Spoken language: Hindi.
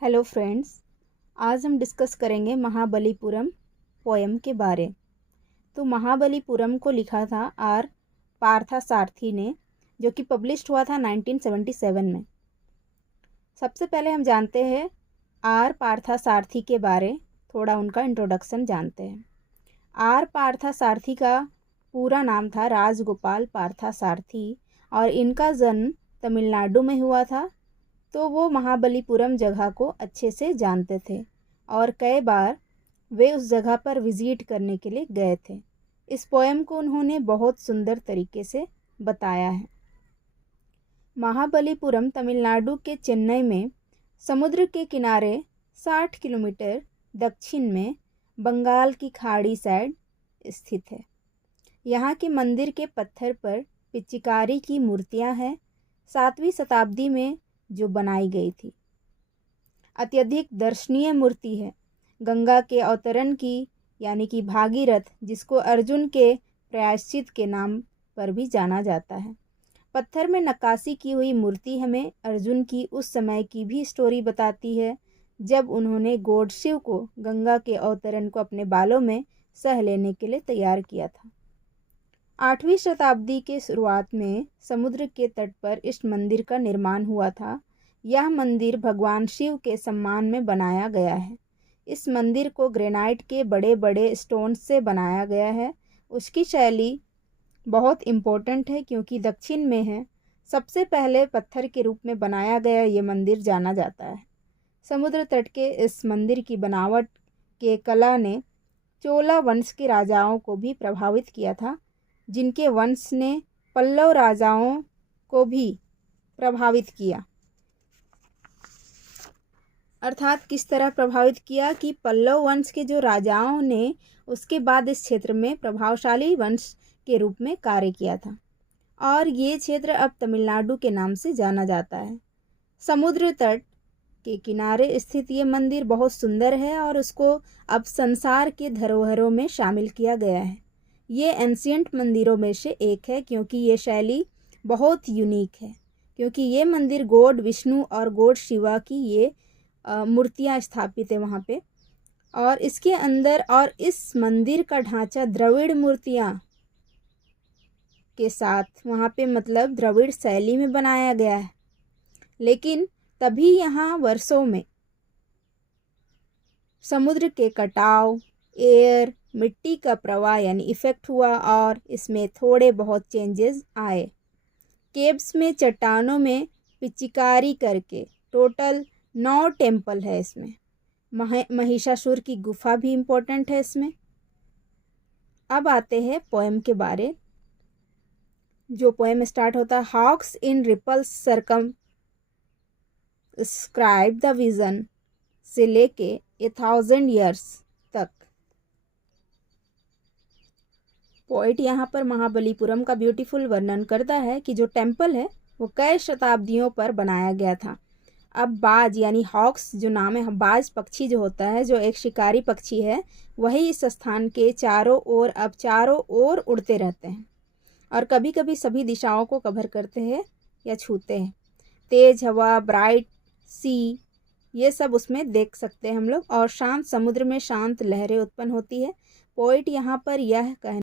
हेलो फ्रेंड्स, आज हम डिस्कस करेंगे महाबलीपुरम पोएम के बारे। तो महाबलीपुरम को लिखा था आर पार्थसारथी ने, जो कि पब्लिश्ड हुआ था 1977 में। सबसे पहले हम जानते हैं आर पार्थसारथी के बारे, थोड़ा उनका इंट्रोडक्शन जानते हैं। आर पार्थसारथी का पूरा नाम था राजगोपाल पार्थसारथी और इनका जन्म तमिलनाडु में हुआ था। तो वो महाबलीपुरम जगह को अच्छे से जानते थे और कई बार वे उस जगह पर विज़िट करने के लिए गए थे। इस पोएम को उन्होंने बहुत सुंदर तरीके से बताया है। महाबलीपुरम तमिलनाडु के चेन्नई में समुद्र के किनारे 60 किलोमीटर दक्षिण में बंगाल की खाड़ी साइड स्थित है। यहाँ के मंदिर के पत्थर पर पिच्चिकारी की मूर्तियाँ हैं, 7वीं शताब्दी में जो बनाई गई थी। अत्यधिक दर्शनीय मूर्ति है। गंगा के अवतरण की यानी कि भागीरथ, जिसको अर्जुन के प्रायश्चित के नाम पर भी जाना जाता है। पत्थर में नक्काशी की हुई मूर्ति हमें अर्जुन की उस समय की भी स्टोरी बताती है, जब उन्होंने गॉड शिव को गंगा के अवतरण को अपने बालों में सह लेने के लिए तैयार किया था। 8वीं शताब्दी के शुरुआत में समुद्र के तट पर इस मंदिर का निर्माण हुआ था। यह मंदिर भगवान शिव के सम्मान में बनाया गया है। इस मंदिर को ग्रेनाइट के बड़े बड़े स्टोन से बनाया गया है। उसकी शैली बहुत इम्पोर्टेंट है क्योंकि दक्षिण में है। सबसे पहले पत्थर के रूप में बनाया गया ये मंदिर जाना जाता है। समुद्र तट के इस मंदिर की बनावट के कला ने चोला वंश के राजाओं को भी प्रभावित किया था, जिनके वंश ने पल्लव राजाओं को भी प्रभावित किया। अर्थात किस तरह प्रभावित किया कि पल्लव वंश के जो राजाओं ने उसके बाद इस क्षेत्र में प्रभावशाली वंश के रूप में कार्य किया था और ये क्षेत्र अब तमिलनाडु के नाम से जाना जाता है। समुद्र तट के किनारे स्थित ये मंदिर बहुत सुंदर है और उसको अब संसार के धरोहरों में शामिल किया गया है। ये एंशियंट मंदिरों में से एक है क्योंकि ये शैली बहुत यूनिक है, क्योंकि ये मंदिर गॉड विष्णु और गॉड शिवा की ये मूर्तियाँ स्थापित है वहाँ पे। और इसके अंदर और इस मंदिर का ढांचा द्रविड़ मूर्तियाँ के साथ वहाँ पे मतलब द्रविड़ शैली में बनाया गया है। लेकिन तभी यहाँ वर्षों में समुद्र के कटाव, एयर, मिट्टी का प्रवाह यानी इफ़ेक्ट हुआ और इसमें थोड़े बहुत चेंजेस आए। केव्स में चट्टानों में पिच्चिकारी करके टोटल 9 टेम्पल है इसमें। महिषासुर की गुफा भी इम्पोर्टेंट है इसमें। अब आते हैं पोएम के बारे। जो पोएम स्टार्ट होता है, hawks in ripples circumscribe the vision से लेके 1000 ईयर्स तक। पोइट यहाँ पर महाबलीपुरम का ब्यूटीफुल वर्णन करता है कि जो टेम्पल है वो कई शताब्दियों पर बनाया गया था। अब बाज यानी हॉक्स जो नाम है, बाज पक्षी जो होता है, जो एक शिकारी पक्षी है, वही इस स्थान के चारों ओर उड़ते रहते हैं और कभी कभी सभी दिशाओं को कवर करते हैं या छूते हैं। तेज हवा, ब्राइट सी, ये सब उसमें देख सकते हैं हम लोग। और शांत समुद्र में शांत लहरें उत्पन्न होती है। पोइट यहाँ पर यह कहना